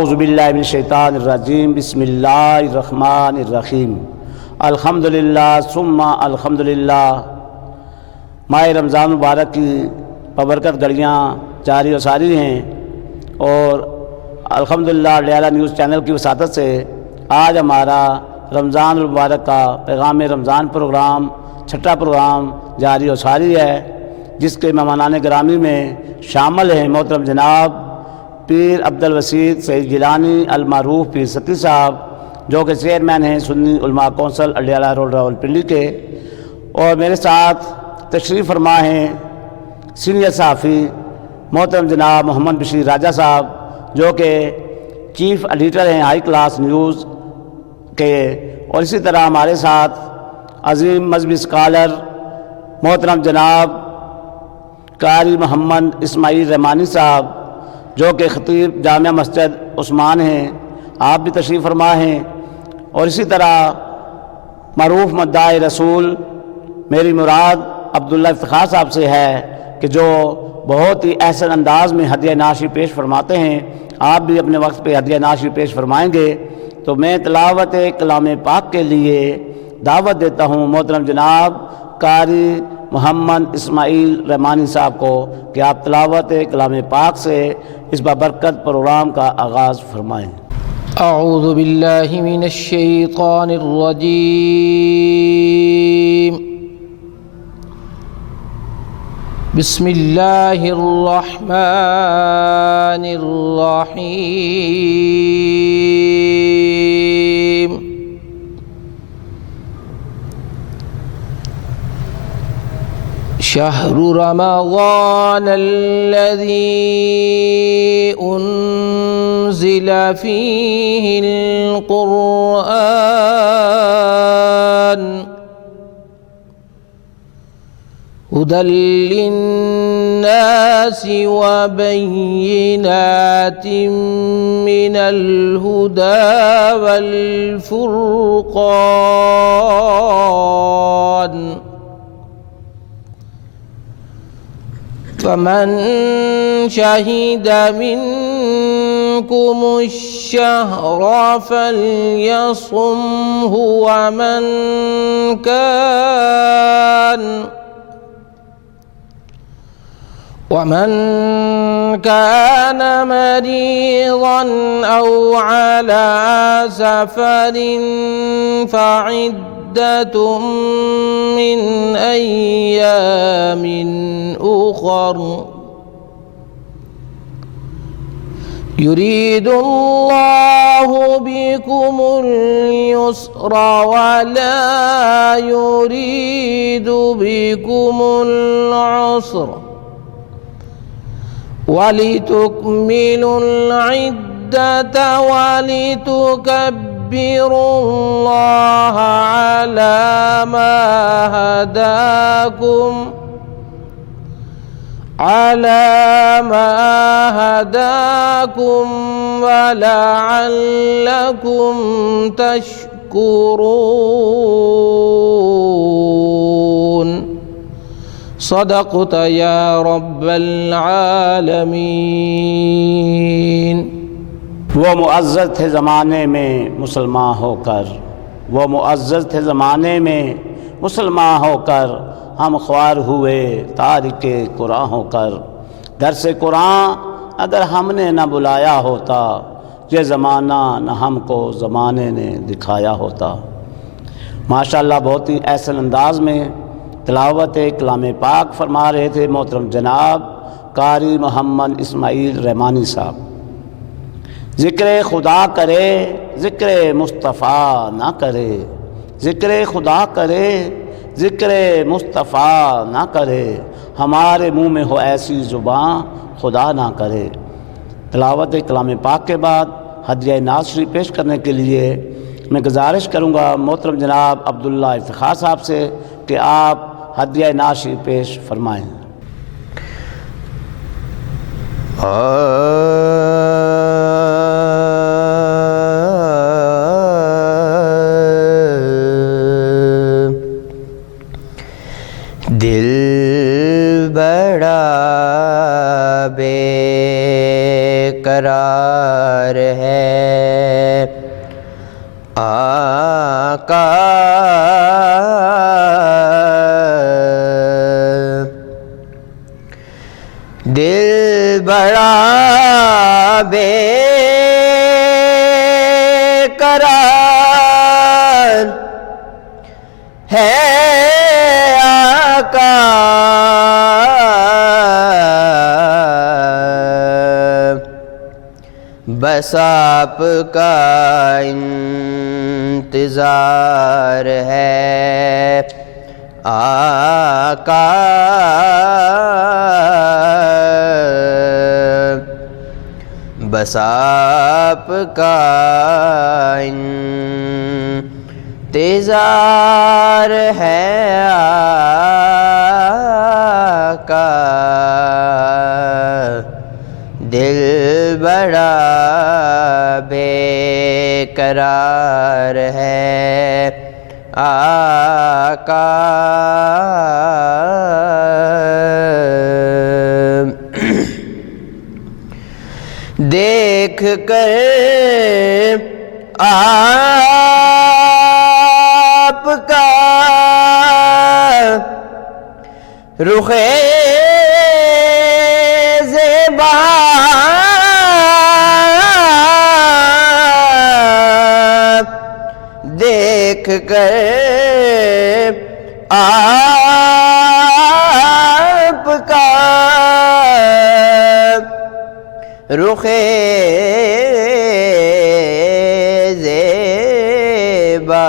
اعوذ باللہ من الشیطان الرجیم، بسم اللہ الرحمن الرحیم، الحمدللہ ثم الحمدللہ۔ ماہ رمضان مبارک کی بابرکت گھڑیاں جاری و ساری ہیں، اور الحمدللہ ڈیالہ نیوز چینل کی وساطت سے آج ہمارا رمضان المبارک کا پیغام رمضان پروگرام چھٹا پروگرام جاری و ساری ہے، جس کے مہمانان گرامی میں شامل ہیں محترم جناب پیر عبدالوسیط سید گیلانی المعروف پیر ستی صاحب، جو کہ چیئرمین ہیں سنی علماء کونسل اڈیالہ روڈ راولپنڈی کے، اور میرے ساتھ تشریف فرما ہیں سینئر صحافی محترم جناب محمد بشیر راجہ صاحب، جو کہ چیف ایڈیٹر ہیں ہائی کلاس نیوز کے، اور اسی طرح ہمارے ساتھ عظیم مذہبی اسکالر محترم جناب قاری محمد اسماعیل رحمانی صاحب، جو کہ خطیب جامع مسجد عثمان ہیں، آپ بھی تشریف فرما ہیں، اور اسی طرح معروف مدعی رسول میری مراد عبداللہ افتخار صاحب سے ہے، کہ جو بہت ہی احسن انداز میں ہدیہ نعشی پیش فرماتے ہیں۔ آپ بھی اپنے وقت پہ ہدیہ نعشی پیش فرمائیں گے، تو میں تلاوت کلام پاک کے لیے دعوت دیتا ہوں محترم جناب قاری محمد اسماعیل رحمانی صاحب کو کہ آپ تلاوت کلام پاک سے اس بابرکت پروگرام کا آغاز فرمائیں۔ اعوذ باللہ من الشیطان الرجیم، بسم اللہ الرحمن الرحیم۔ شہر رمضان الذی انزل فیہ القرآن ہدی للناس وبینات من الہدی والفرقان، فمن شہد منکم الشہر فلیصمہ ومن كان مريضا أو على سفر فعدة من أيام أخر، يريد الله بكم اليسر ولا يريد بكم العسر، وَلِتُكْمِلُوا الْعِدَّةَ وَلِتُكَبِّرُوا اللَّهَ عَلَى مَا هَدَاكُمْ وَلَعَلَّكُمْ تَشْكُرُونَ۔ صدقت یا رب العالمین۔ وہ معزز تھے زمانے میں مسلمان ہو کر، وہ معزز تھے زمانے میں مسلمان ہو کر، ہم خوار ہوئے تارک قرآن ہو کر۔ درس قرآن اگر ہم نے نہ بلایا ہوتا، یہ زمانہ نہ ہم کو زمانے نے دکھایا ہوتا۔ ماشاءاللہ بہت ہی احسن انداز میں تلاوت کلام پاک فرما رہے تھے محترم جناب قاری محمد اسماعیل رحمانی صاحب۔ ذکر خدا کرے ذکر مصطفیٰ نہ کرے، ذکر خدا کرے ذکر مصطفیٰ نہ کرے، ہمارے منہ میں ہو ایسی زبان خدا نہ کرے۔ تلاوت کلام پاک کے بعد ہدیہ نعشی پیش کرنے کے لیے میں گزارش کروں گا محترم جناب عبداللہ افتخار صاحب سے کہ آپ ہدیہ نعشی پیش فرمائیں۔ دل بڑا بے قرار ہے، آقا دل بڑا بے قرار ہے آقا بس آپ کا انتظار ہے آقا بس آپ کا انتظار ہے آقا دل بڑا بے قرار ہے آقا دیکھ کر آپ کا رخ زیبا دیکھ کر آپ کا رخ زیبا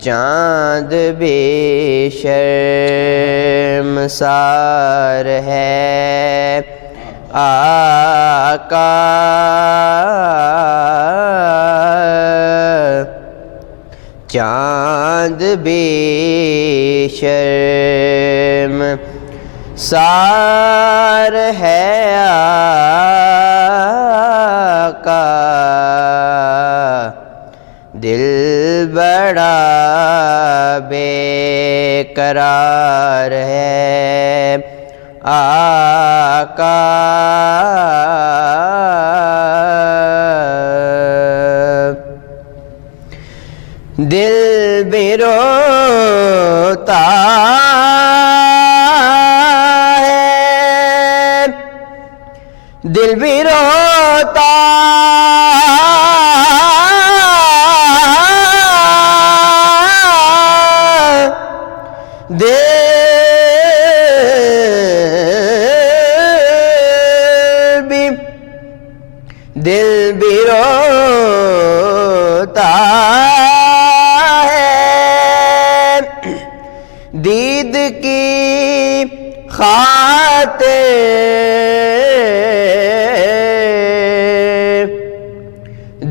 چاند بے شرمسار ہے آقا چاند بے شرمسار ہے آقا دل بڑا بے قرار ہے آقا دل بھی روتا ہے دل بھی روتا دل بھی روتا ہے دید کی خاطر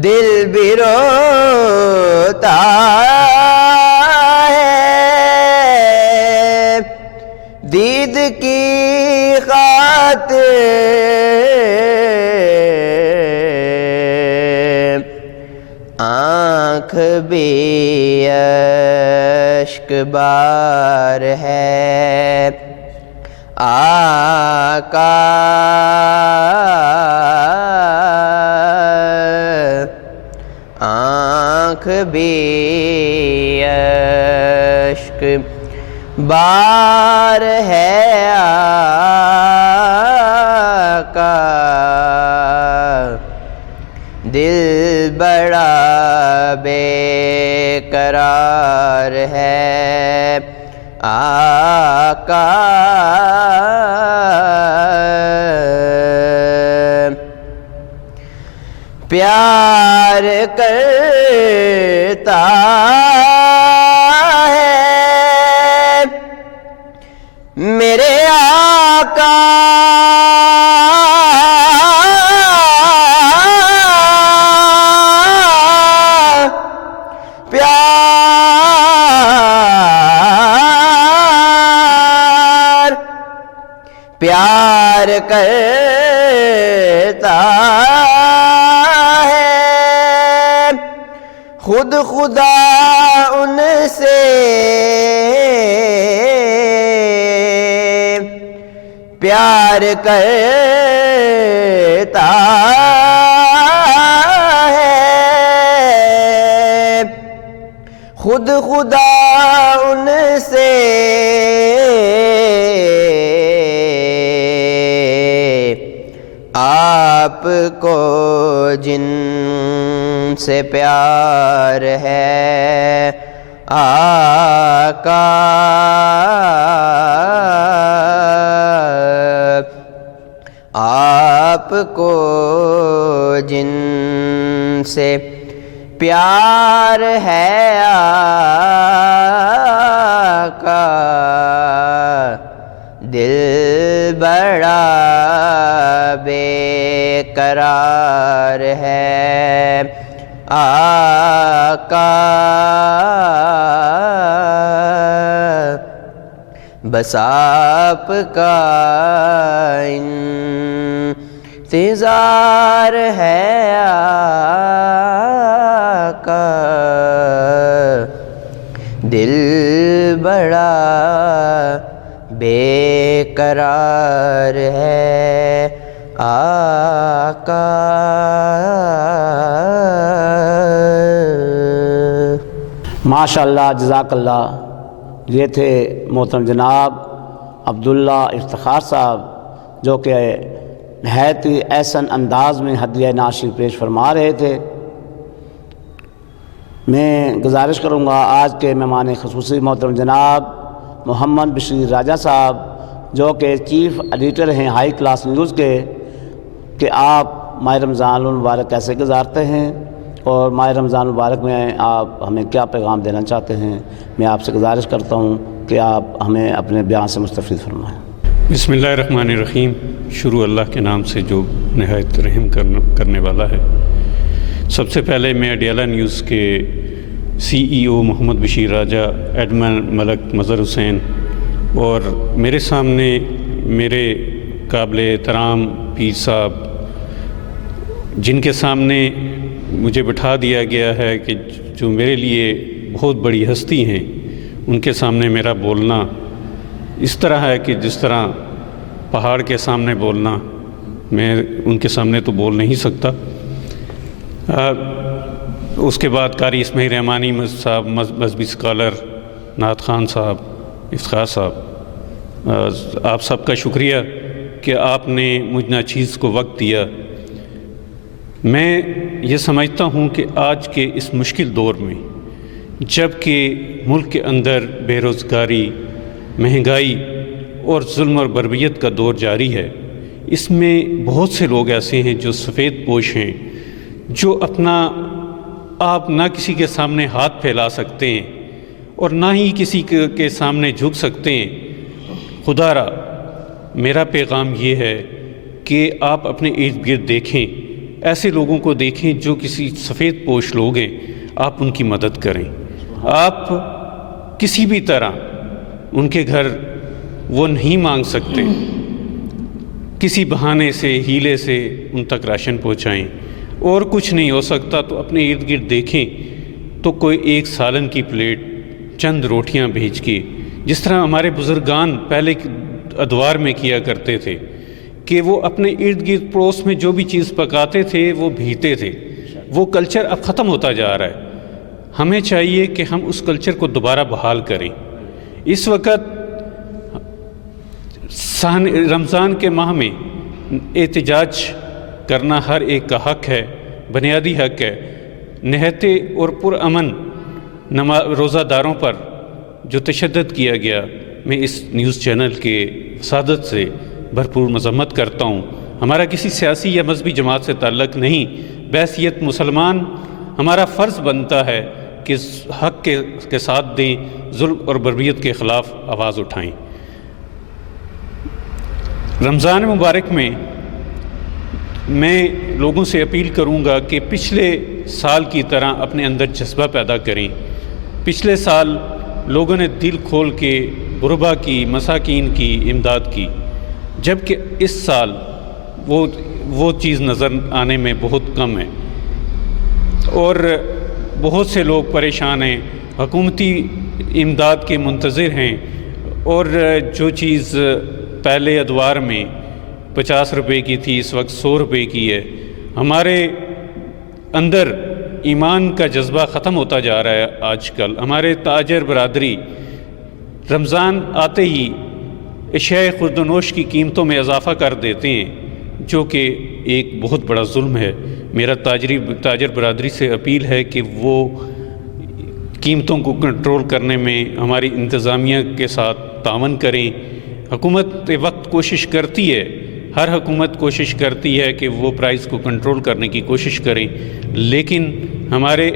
دل بھی روتا ہے دید کی خاطر آنکھ بھی اشک بار ہے آقا آنکھ بھی اشک بار ہے آقا دل بڑا بے قرار ہے آقا پیار کرتا ہے میرے آقا پیار کرتا ہے خود خدا ان سے پیار کرتا کرتا ہے خود خدا ان سے آپ کو جن سے پیار ہے آقا آپ کو جن سے پیار ہے آقا دل بڑا بے قرار ہے آقا بس آپ کا انتظار ہے آقا دل بڑا بے قرار ہے آقا ماشاءاللہ جزاک اللہ۔ یہ تھے محترم جناب عبداللہ افتخار صاحب جو کہ نہایت ہی احسن انداز میں ہدیہ نعشی پیش فرما رہے تھے۔ میں گزارش کروں گا آج کے مہمان خصوصی محترم جناب محمد بشیر راجہ صاحب جو کہ چیف ایڈیٹر ہیں ہائی کلاس نیوز کے، کہ آپ ماہ رمضان المبارک کیسے گزارتے ہیں اور ماہ رمضان المبارک میں آپ ہمیں کیا پیغام دینا چاہتے ہیں۔ میں آپ سے گزارش کرتا ہوں کہ آپ ہمیں اپنے بیان سے مستفید فرمائیں۔ بسم اللہ الرحمن الرحیم۔ شروع اللہ کے نام سے جو نہایت رحم کرنے والا ہے۔ سب سے پہلے میں اڈیالہ نیوز کے CEO محمد بشیر راجہ، ایڈمن ملک مظہر حسین اور میرے سامنے میرے قابل احترام پیر صاحب جن کے سامنے مجھے بٹھا دیا گیا ہے کہ جو میرے لیے بہت بڑی ہستی ہیں، ان کے سامنے میرا بولنا اس طرح ہے کہ جس طرح پہاڑ کے سامنے بولنا، میں ان کے سامنے تو بول نہیں سکتا۔ اس کے بعد قاری اسماعیل رحمانی صاحب، مذہبی اسکالر نعت خان صاحب، افتخار صاحب، آپ سب کا شکریہ کہ آپ نے مجھ ناچیز کو وقت دیا۔ میں یہ سمجھتا ہوں کہ آج کے اس مشکل دور میں جب کہ ملک کے اندر بے روزگاری، مہنگائی اور ظلم اور بربریت کا دور جاری ہے، اس میں بہت سے لوگ ایسے ہیں جو سفید پوش ہیں، جو اپنا آپ نہ کسی کے سامنے ہاتھ پھیلا سکتے ہیں اور نہ ہی کسی کے سامنے جھک سکتے ہیں۔ خدا را میرا پیغام یہ ہے کہ آپ اپنے ارد گرد دیکھیں، ایسے لوگوں کو دیکھیں جو کسی سفید پوش لوگ ہیں، آپ ان کی مدد کریں۔ آپ کسی بھی طرح ان کے گھر وہ نہیں مانگ سکتے، کسی بہانے سے، ہیلے سے ان تک راشن پہنچائیں، اور کچھ نہیں ہو سکتا تو اپنے ارد گرد دیکھیں تو کوئی ایک سالن کی پلیٹ، چند روٹیاں بھیج کے، جس طرح ہمارے بزرگان پہلے ادوار میں کیا کرتے تھے کہ وہ اپنے ارد گرد پڑوس میں جو بھی چیز پکاتے تھے وہ بھیجتے تھے۔ وہ کلچر اب ختم ہوتا جا رہا ہے، ہمیں چاہیے کہ ہم اس کلچر کو دوبارہ بحال کریں۔ اس وقت رمضان کے ماہ میں احتجاج کرنا ہر ایک کا حق ہے، بنیادی حق ہے۔ نہایت اور پرامن روزہ داروں پر جو تشدد کیا گیا، میں اس نیوز چینل کے سعادت سے بھرپور مذمت کرتا ہوں۔ ہمارا کسی سیاسی یا مذہبی جماعت سے تعلق نہیں، بحیثیت مسلمان ہمارا فرض بنتا ہے کہ حق کے ساتھ دیں، ظلم اور بربریت کے خلاف آواز اٹھائیں۔ رمضان مبارک میں میں لوگوں سے اپیل کروں گا کہ پچھلے سال کی طرح اپنے اندر جذبہ پیدا کریں۔ پچھلے سال لوگوں نے دل کھول کے غربا کی، مساکین کی امداد کی، جبکہ اس سال وہ چیز نظر آنے میں بہت کم ہے، اور بہت سے لوگ پریشان ہیں، حکومتی امداد کے منتظر ہیں، اور جو چیز پہلے ادوار میں 50 روپے کی تھی، اس وقت 100 روپے کی ہے۔ ہمارے اندر ایمان کا جذبہ ختم ہوتا جا رہا ہے آج کل۔ ہمارے تاجر برادری رمضان آتے ہی اشیاء خورد و نوش کی قیمتوں میں اضافہ کر دیتے ہیں، جو کہ ایک بہت بڑا ظلم ہے۔ میرا تاجر برادری سے اپیل ہے کہ وہ قیمتوں کو کنٹرول کرنے میں ہماری انتظامیہ کے ساتھ تعاون کریں۔ حکومت وقت کوشش کرتی ہے، ہر حکومت کوشش کرتی ہے کہ وہ پرائز کو کنٹرول کرنے کی کوشش کریں، لیکن ہمارے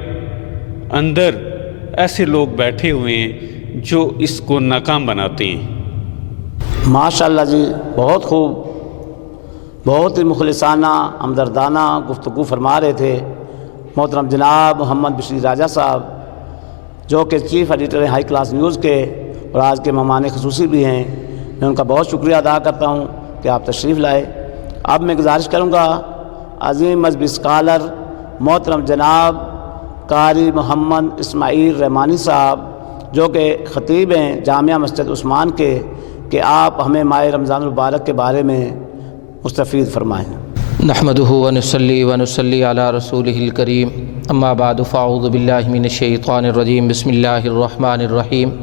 اندر ایسے لوگ بیٹھے ہوئے ہیں جو اس کو ناکام بناتے ہیں۔ ماشاءاللہ جی، بہت خوب، بہت ہی مخلصانہ ہمدردانہ گفتگو فرما رہے تھے محترم جناب محمد بشیر راجہ صاحب، جو کہ چیف ایڈیٹر ہیں ہائی کلاس نیوز کے اور آج کے مہمان خصوصی بھی ہیں۔ میں ان کا بہت شکریہ ادا کرتا ہوں کہ آپ تشریف لائے۔ اب میں گزارش کروں گا عظیم مذہبی اسکالر محترم جناب قاری محمد اسماعیل رحمانی صاحب، جو کہ خطیب ہیں جامعہ مسجد عثمان کے، کہ آپ ہمیں ماہ رمضان المبارک کے بارے میں مستفید فرمائیں۔ نحمده ونصلي ونصلي على رسوله الكريم، اما بعد فاعوذ باللہ من الشیطان الرجیم، بسم اللہ الرحمن الرحیم۔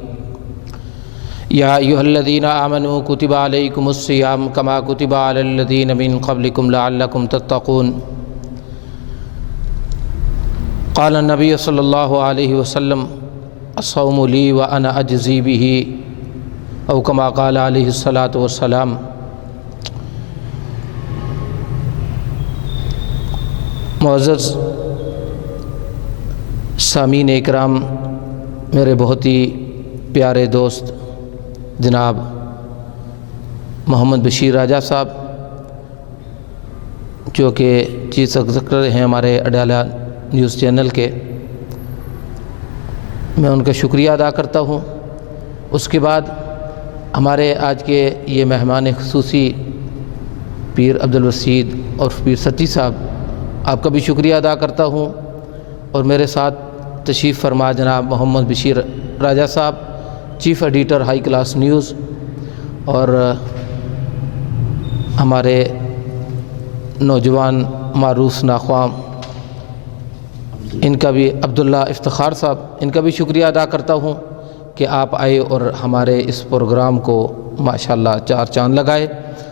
یا ایھا الذین آمنوا کتب علیکم الصیام کما کتب علی الذین من قبلکم لعلکم تتقون۔ قال النبی صلی اللہ علیہ وسلم الصوم لی وانا اجزی بہ، او کما قال علیہ الصلاۃ والسلام۔ معزز سامعین اکرام، میرے بہت ہی پیارے دوست جناب محمد بشیر راجہ صاحب، جو کہ چیف ایگزیکٹر ہیں ہمارے اڈیالہ نیوز چینل کے، میں ان کا شکریہ ادا کرتا ہوں۔ اس کے بعد ہمارے آج کے یہ مہمان خصوصی پیر عبدالوسید اور پیر ستی صاحب، آپ کا بھی شکریہ ادا کرتا ہوں، اور میرے ساتھ تشریف فرما جناب محمد بشیر راجہ صاحب، chief editor high class news, اور ہمارے نوجوان معروف ناخوام، ان کا بھی عبداللہ افتخار صاحب، ان کا بھی شکریہ ادا کرتا ہوں کہ آپ آئے اور ہمارے اس پروگرام کو ماشاءاللہ چار چاند لگائے،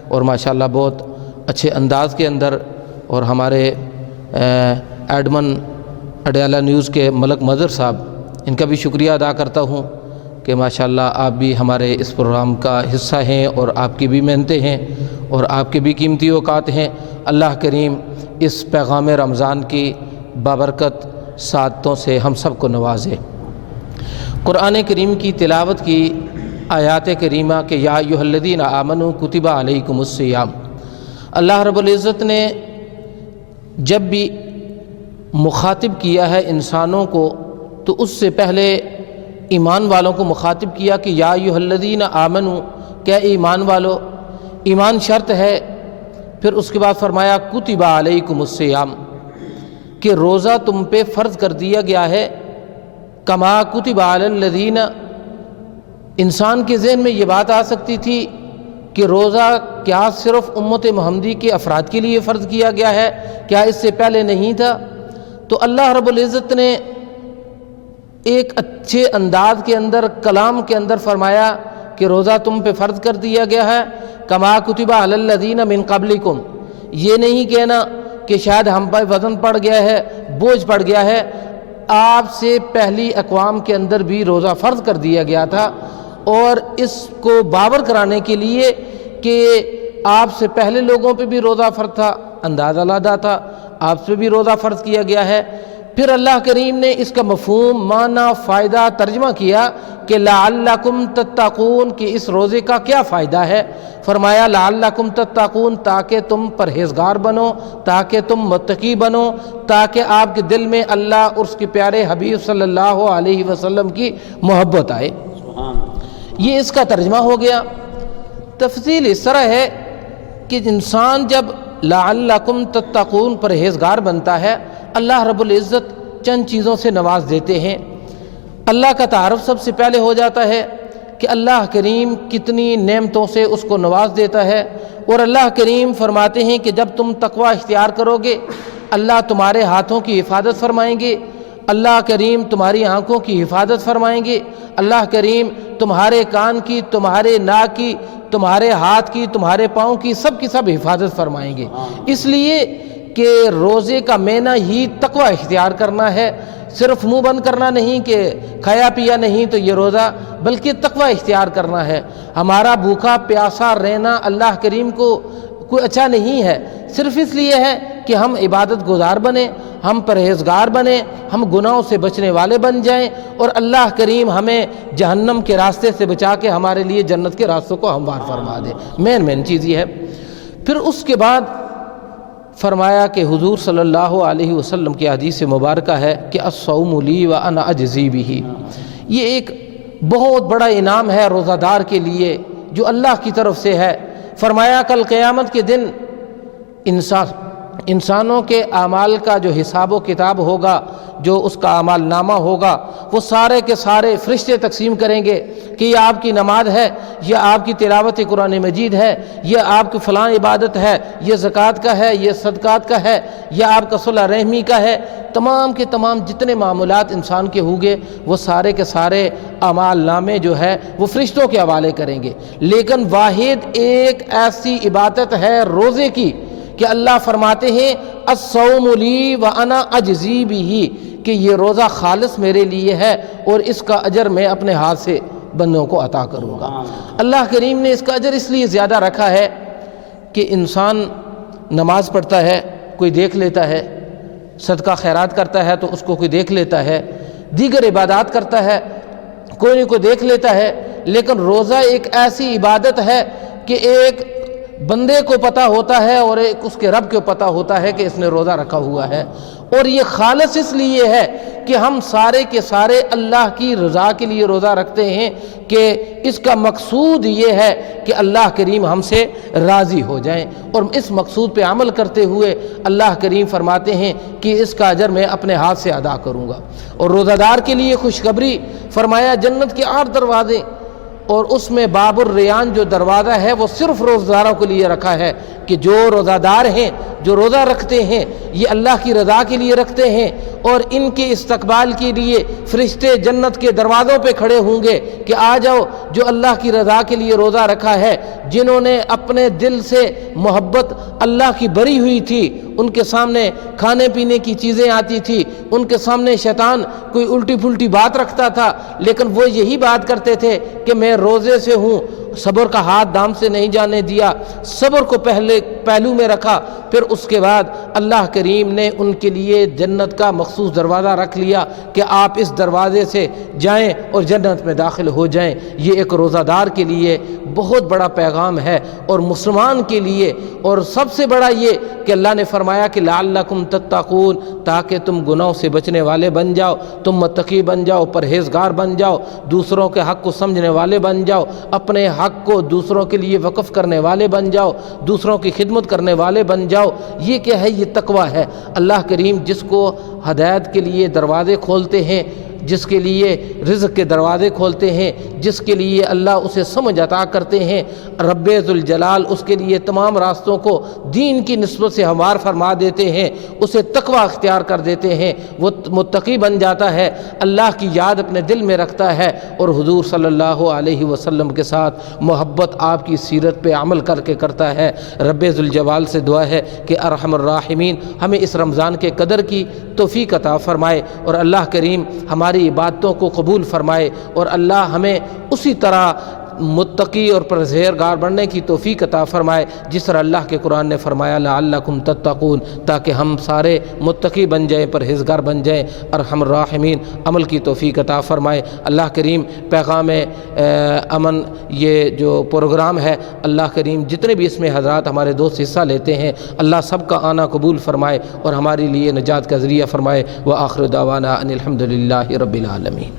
اور ماشاءاللہ بہت اچھے انداز کے اندر، اور ہمارے ایڈمن اڈیالہ نیوز کے ملک مظہر صاحب، ان کا بھی شکریہ ادا کرتا ہوں کہ ماشاءاللہ آپ بھی ہمارے اس پروگرام کا حصہ ہیں، اور آپ کی بھی محنتیں ہیں، اور آپ کے بھی قیمتی اوقات ہیں۔ اللہ کریم اس پیغام رمضان کی بابرکت سعادتوں سے ہم سب کو نوازے۔ قرآن کریم کی تلاوت کی آیات کریمہ کہ یا ایھا الذین آمنوا کتب علیکم الصیام، اللہ رب العزت نے جب بھی مخاطب کیا ہے انسانوں کو، تو اس سے پہلے ایمان والوں کو مخاطب کیا کہ یا ایھا الذین آمنوا، کیا ایمان والو، ایمان شرط ہے۔ پھر اس کے بعد فرمایا کتب علیکم الصیام، کہ روزہ تم پہ فرض کر دیا گیا ہے، کما کتب علی الذین۔ انسان کے ذہن میں یہ بات آ سکتی تھی کہ روزہ کیا صرف امت محمدی کے افراد کے لیے فرض کیا گیا ہے، کیا اس سے پہلے نہیں تھا؟ تو اللہ رب العزت نے ایک اچھے انداز کے اندر، کلام کے اندر فرمایا کہ روزہ تم پہ فرض کر دیا گیا ہے، کما کتب علی الذین من قبلکم۔ یہ نہیں کہنا کہ شاید ہم پر وزن پڑ گیا ہے، بوجھ پڑ گیا ہے، آپ سے پہلی اقوام کے اندر بھی روزہ فرض کر دیا گیا تھا، اور اس کو باور کرانے کے لیے کہ آپ سے پہلے لوگوں پہ بھی روزہ فرض تھا، اندازہ علیحدہ تھا، آپ سے بھی روزہ فرض کیا گیا ہے۔ پھر اللہ کریم نے اس کا مفہوم، معنی، فائدہ ترجمہ کیا کہ لعلکم تتقون، کہ اس روزے کا کیا فائدہ ہے؟ فرمایا لعلکم تتقون، تاکہ تم پرہیزگار بنو، تاکہ تم متقی بنو، تاکہ آپ کے دل میں اللہ اور اس کے پیارے حبیب صلی اللہ علیہ وسلم کی محبت آئے۔ یہ اس کا ترجمہ ہو گیا۔ تفصیل اس طرح ہے کہ انسان جب لعلکم تتقون پرہیزگار بنتا ہے، اللہ رب العزت چند چیزوں سے نواز دیتے ہیں۔ اللہ کا تعارف سب سے پہلے ہو جاتا ہے کہ اللہ کریم کتنی نعمتوں سے اس کو نواز دیتا ہے، اور اللہ کریم فرماتے ہیں کہ جب تم تقوی اختیار کرو گے اللہ تمہارے ہاتھوں کی حفاظت فرمائیں گے، اللہ کریم تمہاری آنکھوں کی حفاظت فرمائیں گے، اللہ کریم تمہارے کان کی، تمہارے ناک کی، تمہارے ہاتھ کی، تمہارے پاؤں کی سب حفاظت فرمائیں گے۔ اس لیے کہ روزے کا معنی ہی تقوی اختیار کرنا ہے، صرف منہ بند کرنا نہیں کہ کھایا پیا نہیں تو یہ روزہ، بلکہ تقوی اختیار کرنا ہے۔ ہمارا بھوکا پیاسا رہنا اللہ کریم کو کوئی اچھا نہیں ہے، صرف اس لیے ہے کہ ہم عبادت گزار بنیں، ہم پرہیزگار بنیں، ہم گناہوں سے بچنے والے بن جائیں، اور اللہ کریم ہمیں جہنم کے راستے سے بچا کے ہمارے لیے جنت کے راستوں کو ہموار فرما دے۔ مین چیز یہ ہے۔ پھر اس کے بعد فرمایا کہ حضور صلی اللہ علیہ وسلم کی حدیث مبارکہ ہے کہ الصوم لی وانا اجزی بہ، یہ ایک بہت بڑا انعام ہے روزہ دار کے لیے جو اللہ کی طرف سے ہے۔ فرمایا کل قیامت کے دن انسانوں کے اعمال کا جو حساب و کتاب ہوگا، جو اس کا اعمال نامہ ہوگا، وہ سارے کے سارے فرشتے تقسیم کریں گے کہ یہ آپ کی نماز ہے، یہ آپ کی تلاوت قرآن مجید ہے، یہ آپ کی فلاں عبادت ہے، یہ زکوٰۃ کا ہے، یہ صدقات کا ہے، یہ آپ کا صلح رحمی کا ہے۔ تمام کے تمام جتنے معاملات انسان کے ہوں گے وہ سارے کے سارے اعمال نامے جو ہے وہ فرشتوں کے حوالے کریں گے، لیکن واحد ایک ایسی عبادت ہے روزے کی کہ اللہ فرماتے ہیں الصوم لی وانا اجزی بہ، کہ یہ روزہ خالص میرے لیے ہے اور اس کا اجر میں اپنے ہاتھ سے بندوں کو عطا کروں گا۔ اللہ کریم نے اس کا اجر اس لیے زیادہ رکھا ہے کہ انسان نماز پڑھتا ہے کوئی دیکھ لیتا ہے، صدقہ خیرات کرتا ہے تو اس کو کوئی دیکھ لیتا ہے، دیگر عبادات کرتا ہے کوئی نہ کوئی دیکھ لیتا ہے، لیکن روزہ ایک ایسی عبادت ہے کہ ایک بندے کو پتہ ہوتا ہے اور ایک اس کے رب کو پتہ ہوتا ہے کہ اس نے روزہ رکھا ہوا ہے، اور یہ خالص اس لیے ہے کہ ہم سارے کے سارے اللہ کی رضا کے لیے روزہ رکھتے ہیں، کہ اس کا مقصود یہ ہے کہ اللہ کریم ہم سے راضی ہو جائیں، اور اس مقصود پہ عمل کرتے ہوئے اللہ کریم فرماتے ہیں کہ اس کا اجر میں اپنے ہاتھ سے ادا کروں گا۔ اور روزہ دار کے لیے خوشخبری فرمایا جنت کے 8 دروازے، اور اس میں باب الریان جو دروازہ ہے وہ صرف روزہ داروں کے لیے رکھا ہے، کہ جو روزہ دار ہیں، جو روزہ رکھتے ہیں، یہ اللہ کی رضا کے لیے رکھتے ہیں، اور ان کے استقبال کے لیے فرشتے جنت کے دروازوں پہ کھڑے ہوں گے کہ آ جاؤ جو اللہ کی رضا کے لیے روزہ رکھا ہے، جنہوں نے اپنے دل سے محبت اللہ کی بری ہوئی تھی، ان کے سامنے کھانے پینے کی چیزیں آتی تھی، ان کے سامنے شیطان کوئی الٹی پھلٹی بات رکھتا تھا، لیکن وہ یہی بات کرتے تھے کہ میں روزے سے ہوں، صبر کا ہاتھ دام سے نہیں جانے دیا، صبر کو پہلو میں رکھا، پھر اس کے بعد اللہ کریم نے ان کے لیے جنت کا مخصوص دروازہ رکھ لیا کہ آپ اس دروازے سے جائیں اور جنت میں داخل ہو جائیں۔ یہ ایک روزہ دار کے لیے بہت بڑا پیغام ہے، اور مسلمان کے لیے، اور سب سے بڑا یہ کہ اللہ نے فرمایا کہ لعلکم تتقون، تاکہ تم گناہوں سے بچنے والے بن جاؤ، تم متقی بن جاؤ، پرہیزگار بن جاؤ، دوسروں کے حق کو سمجھنے والے بن جاؤ، اپنے حق کو دوسروں کے لیے وقف کرنے والے بن جاؤ، دوسروں کی خدمت کرنے والے بن جاؤ۔ یہ کیا ہے؟ یہ تقوی ہے۔ اللہ کریم جس کو ہدایت کے لیے دروازے کھولتے ہیں، جس کے لیے رزق کے دروازے کھولتے ہیں، جس کے لیے اللہ اسے سمجھ عطا کرتے ہیں، رب ذوالجلال اس کے لیے تمام راستوں کو دین کی نسبت سے ہموار فرما دیتے ہیں، اسے تقوی اختیار کر دیتے ہیں، وہ متقی بن جاتا ہے، اللہ کی یاد اپنے دل میں رکھتا ہے، اور حضور صلی اللہ علیہ وسلم کے ساتھ محبت آپ کی سیرت پہ عمل کر کے کرتا ہے۔ رب ذوالجلال سے دعا ہے کہ ارحم الراحمین ہمیں اس رمضان کے قدر کی توفیق عطا فرمائے، اور اللہ کریم ہماری عبادتوں کو قبول فرمائے، اور اللہ ہمیں اسی طرح متقی اور پرہیزگار بننے کی توفیق عطا فرمائے جس طرح اللہ کے قرآن نے فرمایا لعلکم تتقون، تاکہ ہم سارے متقی بن جائیں، پرہیزگار بن جائیں۔ ارحم الراحمین عمل کی توفیق عطا فرمائے۔ اللہ کریم پیغام امن یہ جو پروگرام ہے، اللہ کریم جتنے بھی اس میں حضرات ہمارے دوست حصہ لیتے ہیں، اللہ سب کا آنا قبول فرمائے اور ہمارے لیے نجات کا ذریعہ فرمائے۔ وآخر دعوانا ان الحمدللہ رب العالمین۔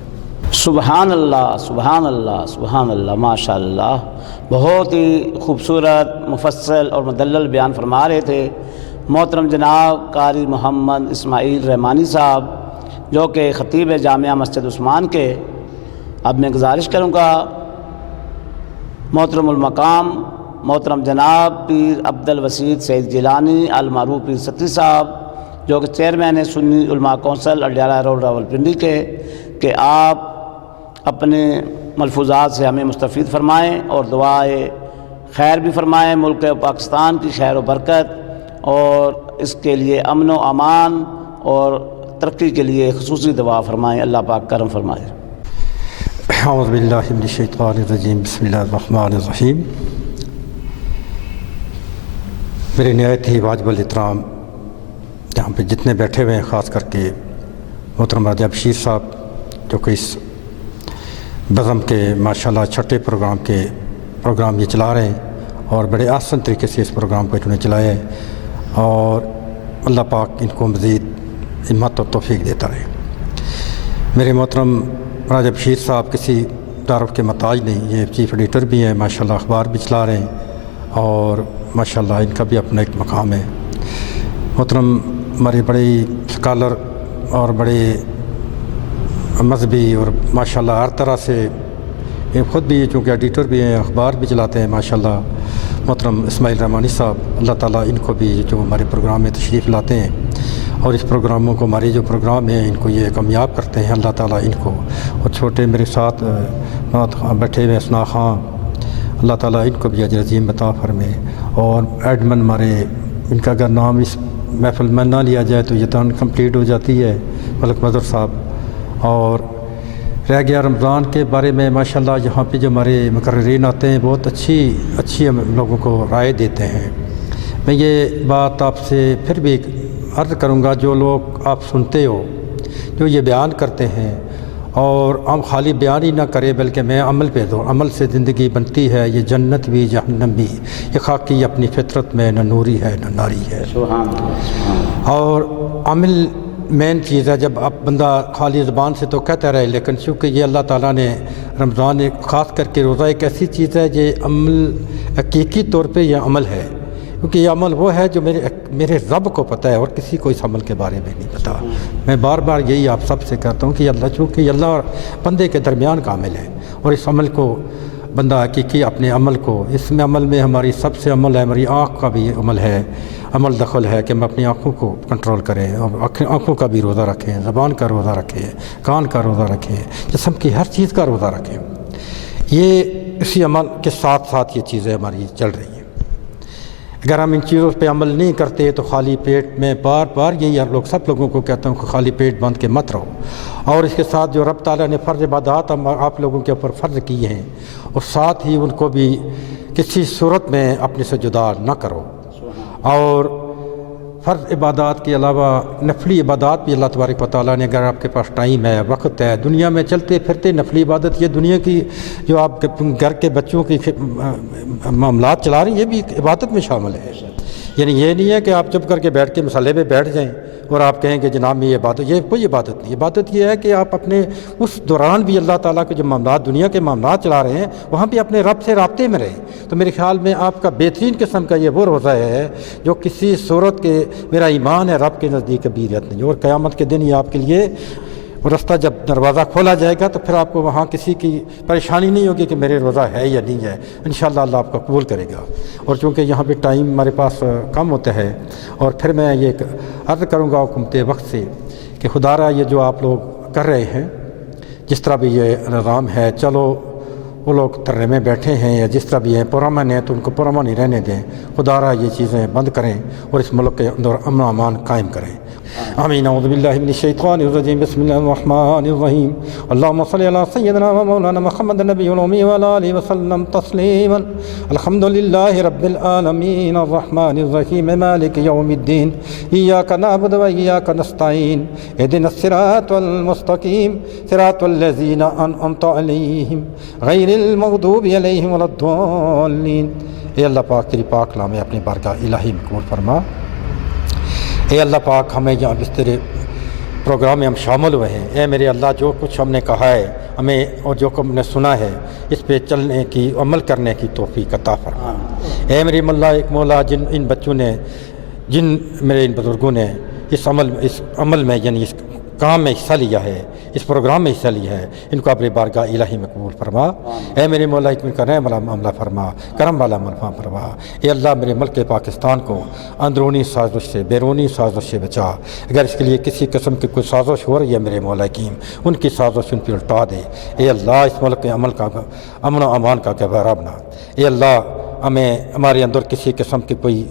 سبحان اللہ، سبحان اللہ، سبحان اللہ، ماشاء اللہ، بہت ہی خوبصورت مفصل اور مدلل بیان فرما رہے تھے محترم جناب قاری محمد اسماعیل رحمانی صاحب، جو کہ خطیب جامعہ مسجد عثمان کے۔ اب میں گزارش کروں گا محترم المقام محترم جناب پیر عبد الوسیع سید جیلانی المعروف پیر ستی صاحب جو کہ چیئرمین ہیں سنی علماء کونسل اڈیالہ روڈ راولپنڈی کے، کہ آپ اپنے ملفوظات سے ہمیں مستفید فرمائیں اور دعائے خیر بھی فرمائیں، ملک پاکستان کی خیر و برکت اور اس کے لیے امن و امان اور ترقی کے لیے خصوصی دعا فرمائیں۔ اللہ پاک کرم فرمائے۔ اعوذ باللہ من الشیطان الرجیم، بسم اللہ الرحمن الرحیم۔ میرے نہایت ہی واجب الاحترام یہاں پہ جتنے بیٹھے ہوئے ہیں، خاص کر کے محترم راجہ بشیر صاحب جو کہ اس بزم کے ماشاءاللہ چھٹے پروگرام یہ چلا رہے ہیں اور بڑے آسان طریقے سے اس پروگرام کو انہوں نے چلایا ہے، اور اللہ پاک ان کو مزید ہمت اور توفیق دیتا رہے۔ میرے محترم راجہ بشیر صاحب کسی تعارف کے محتاج نہیں، یہ چیف ایڈیٹر بھی ہیں، ماشاءاللہ اخبار بھی چلا رہے ہیں، اور ماشاءاللہ ان کا بھی اپنا ایک مقام ہے۔ محترم ہمارے بڑے اسکالر اور بڑے مذہبی اور ماشاءاللہ ہر طرح سے یہ خود بھی چونکہ ایڈیٹر بھی ہیں، اخبار بھی چلاتے ہیں ماشاءاللہ، محترم اسماعیل رحمانی صاحب، اللہ تعالیٰ ان کو بھی جو ہمارے پروگرام میں تشریف لاتے ہیں اور اس پروگراموں کو، ہمارے جو پروگرام ہیں ان کو یہ کامیاب کرتے ہیں، اللہ تعالیٰ ان کو، اور چھوٹے میرے ساتھ بیٹھے ہوئے اسنا خان، اللہ تعالیٰ ان کو بھی اجر عظیم عطا فرمائے، اور ایڈمن ہمارے، ان کا اگر نام اس محفل میں نہ لیا جائے تو یہ تو انکمپلیٹ ہو جاتی ہے، ملک مظہر صاحب۔ اور رہ گیا رمضان کے بارے میں، ماشاءاللہ یہاں پہ جو ہمارے مقررین آتے ہیں بہت اچھی ہم لوگوں کو رائے دیتے ہیں۔ میں یہ بات آپ سے پھر بھی عرض کروں گا، جو لوگ آپ سنتے ہو جو یہ بیان کرتے ہیں، اور ہم خالی بیان ہی نہ کرے بلکہ میں عمل پہ دو، عمل سے زندگی بنتی ہے، یہ جنت بھی جہنم بھی، یہ خاکی اپنی فطرت میں نہ نوری ہے نہ ناری ہے، اور عمل مین چیز ہے۔ جب آپ بندہ خالی زبان سے تو کہتا رہے، لیکن چونکہ یہ اللہ تعالیٰ نے رمضان خاص کر کے روزہ ایک ایسی چیز ہے، یہ عمل حقیقی طور پہ یہ عمل ہے، کیونکہ یہ عمل وہ ہے جو میرے رب کو پتہ ہے اور کسی کو اس عمل کے بارے میں نہیں پتہ۔ میں بار بار یہی آپ سب سے کہتا ہوں کہ اللہ، چونکہ اللہ اور بندے کے درمیان کا عمل ہے، اور اس عمل کو بندہ حقیقی اپنے عمل کو، اس میں عمل میں ہماری سب سے عمل ہے، ہماری آنکھ کا بھی عمل ہے، عمل دخل ہے کہ ہم اپنی آنکھوں کو کنٹرول کریں، اور آنکھوں کا بھی روزہ رکھیں، زبان کا روزہ رکھیں، کان کا روزہ رکھیں، جسم کی ہر چیز کا روزہ رکھیں۔ یہ اسی عمل کے ساتھ ساتھ یہ چیزیں ہماری چل رہی ہیں۔ اگر ہم ان چیزوں پہ عمل نہیں کرتے تو خالی پیٹ میں، بار بار یہی سب لوگوں کو کہتا ہوں کہ خالی پیٹ باندھ کے مت رہو، اور اس کے ساتھ جو رب تعالیٰ نے فرض عبادات آپ لوگوں کے اوپر فرض کیے ہیں، اور ساتھ ہی ان کو بھی کسی صورت میں اپنے سے جدا نہ کرو، اور فرض عبادات کے علاوہ نفلی عبادات بھی اللہ تبارک و تعالیٰ نے، اگر آپ کے پاس ٹائم ہے، وقت ہے، دنیا میں چلتے پھرتے نفلی عبادت، یہ دنیا کی جو آپ کے گھر کے بچوں کی معاملات چلا رہے ہیں، یہ بھی عبادت میں شامل ہے۔ یعنی یہ نہیں ہے کہ آپ چپ کر کے بیٹھ کے مسئلے پہ بیٹھ جائیں اور آپ کہیں کہ جناب یہ عبادت، یہ کوئی عبادت نہیں۔ عبادت یہ ہے کہ آپ اپنے اس دوران بھی اللہ تعالیٰ کے جو معاملات، دنیا کے معاملات چلا رہے ہیں، وہاں بھی اپنے رب سے رابطے میں رہیں۔ تو میرے خیال میں آپ کا بہترین قسم کا یہ وہ روزہ ہے جو کسی صورت کے، میرا ایمان ہے رب کے نزدیک کبھی ریت نہیں، اور قیامت کے دن یہ آپ کے لیے رستہ، جب دروازہ کھولا جائے گا تو پھر آپ کو وہاں کسی کی پریشانی نہیں ہوگی کہ میرے روزہ ہے یا نہیں ہے، انشاءاللہ اللہ آپ کو قبول کرے گا۔ اور چونکہ یہاں پہ ٹائم ہمارے پاس کم ہوتا ہے، اور پھر میں یہ عرض کروں گا حکومت وقت سے کہ خدا را یہ جو آپ لوگ کر رہے ہیں، جس طرح بھی یہ نظام ہے، چلو وہ لوگ ترے میں بیٹھے ہیں یا جس طرح بھی ہیں پرامن ہیں تو ان کو پرامن ہی رہنے دیں، خدا را یہ چیزیں بند کریں اور اس ملک کے اندر امن و امان قائم کریں۔ آمین۔ اعوذ باللہ من الشیطان الرجیم، بسم اللہ الرحمن الرحیم۔ اللہم صلی علی سیدنا و مولانا محمد النبی الامی وعلی آلہ وسلم تسلیما۔ الحمد للہ رب العالمین الرحمن الرحیم مالک یوم الدین، ایاک نعبد و ایاک نستعین، اہدنا الصراط المستقیم، صراط الذین انعمت علیہم غیر المغضوب علیہم ولا الضالین۔ اے اللہ پاک تیری پاک کلام اپنی بارگاہ الہی میں قبول فرما۔ اے اللہ پاک ہمیں یہاں اس تیرے پروگرام میں ہم شامل ہوئے ہیں، اے میرے اللہ جو کچھ ہم نے کہا ہے ہمیں اور جو ہم نے سنا ہے اس پہ چلنے کی، عمل کرنے کی توفیق عطا فرما۔ اے میری مولا ان بچوں نے، جن میرے ان بزرگوں نے اس عمل میں یعنی اس کام میں حصہ لیا ہے، اس پروگرام میں حصہ لیا ہے، ان کو اپنی بارگاہ الہی میں قبول فرما۔ اے میرے مولا ان کا رحم والا معاملہ فرما، کرم والا معاملہ فرما۔ اے اللہ میرے ملک پاکستان کو اندرونی سازش سے بیرونی سازش سے بچا۔ اگر اس کے لیے کسی قسم کی کوئی سازش ہو رہی ہے میرے مولا حکیم، ان کی سازش ان پہ الٹا دے۔ اے اللہ اس ملک کے امن و امان کا گہوارہ بنا۔ اے اللہ ہمارے اندر کسی قسم کی کوئی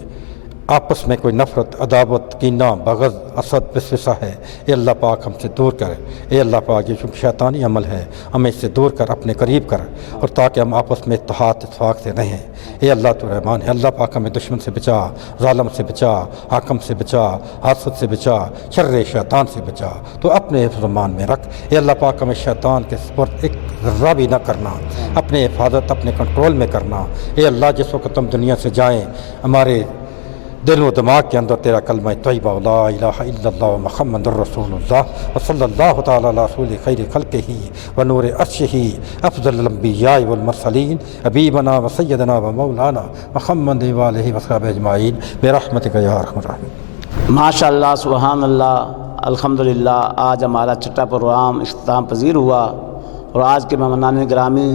آپس میں کوئی نفرت، عداوت، کینہ، بغض، حسد، وسوسہ ہے، اے اللہ پاک ہم سے دور کر۔ اے اللہ پاک یہ شیطانی عمل ہے، ہمیں اس سے دور کر، اپنے قریب کر، اور تاکہ ہم آپس میں اتحاد اتفاق سے رہیں۔ اے اللہ تو رحمان ہے، اللہ پاک ہمیں دشمن سے بچا، ظالم سے بچا، حاکم سے بچا، حاسد سے بچا، شر شیطان سے بچا، تو اپنے حفظ و امان میں رکھ۔ اے اللہ پاک ہمیں شیطان کے سپرد ایک ذرہ بھی نہ کرنا، اپنے حفاظت اپنے کنٹرول میں کرنا۔ اے اللہ جس وقت ہم دنیا سے جائیں، ہمارے دل و دماغ کے اندر تیرا کلمہ طیبہ لا الہ الا اللہ محمد الرسول اللہ وصلی اللہ تعالی علی رسول خیر خلقہ و نور عرشہ افضل الانبیاء والمرسلین حبیبنا و سیدنا و مولانا محمد و آلہ وصحبہ اجمعین برحمتک یا ارحم الراحمین۔ ماشاء اللہ، سبحان اللہ، الحمدللہ۔ آج ہمارا چھٹا پروگرام اختتام پذیر ہوا، اور آج کے مہمانان گرامی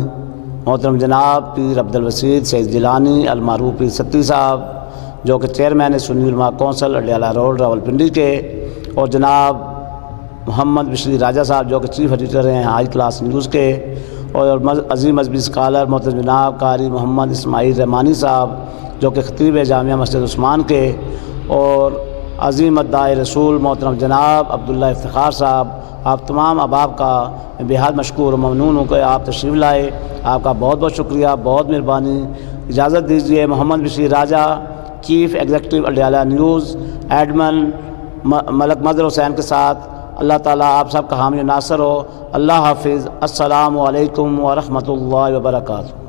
محترم جناب پیر عبدالوسیع سید جیلانی المعروف پیر ستی صاحب، جو کہ چیئرمین سنی علماء کونسل اڈیالہ روڈ راولپنڈی کے، اور جناب محمد بشری راجہ صاحب جو کہ چیف ایڈیٹر ہیں ہائی کلاس نیوز کے، اور عظیم مذہبی اسکالر محترم جناب قاری محمد اسماعیل رحمانی صاحب جو کہ خطیب جامعہ مسجد عثمان کے، اور عظیم مدعی رسول محترم جناب عبداللہ افتخار صاحب، آپ تمام احباب کا میں بہت مشکور و ممنون ہوں کہ آپ تشریف لائے۔ آپ کا بہت بہت شکریہ، بہت مہربانی۔ اجازت دیجیے، Muhammad Bashir Raja, chief executive Adiala news, admin Malik Mazhar Hussain کے ساتھ، اللہ تعالیٰ آپ سب کا حامی و ناصر ہو۔ اللہ حافظ، السلام علیکم ورحمۃ اللہ وبرکاتہ۔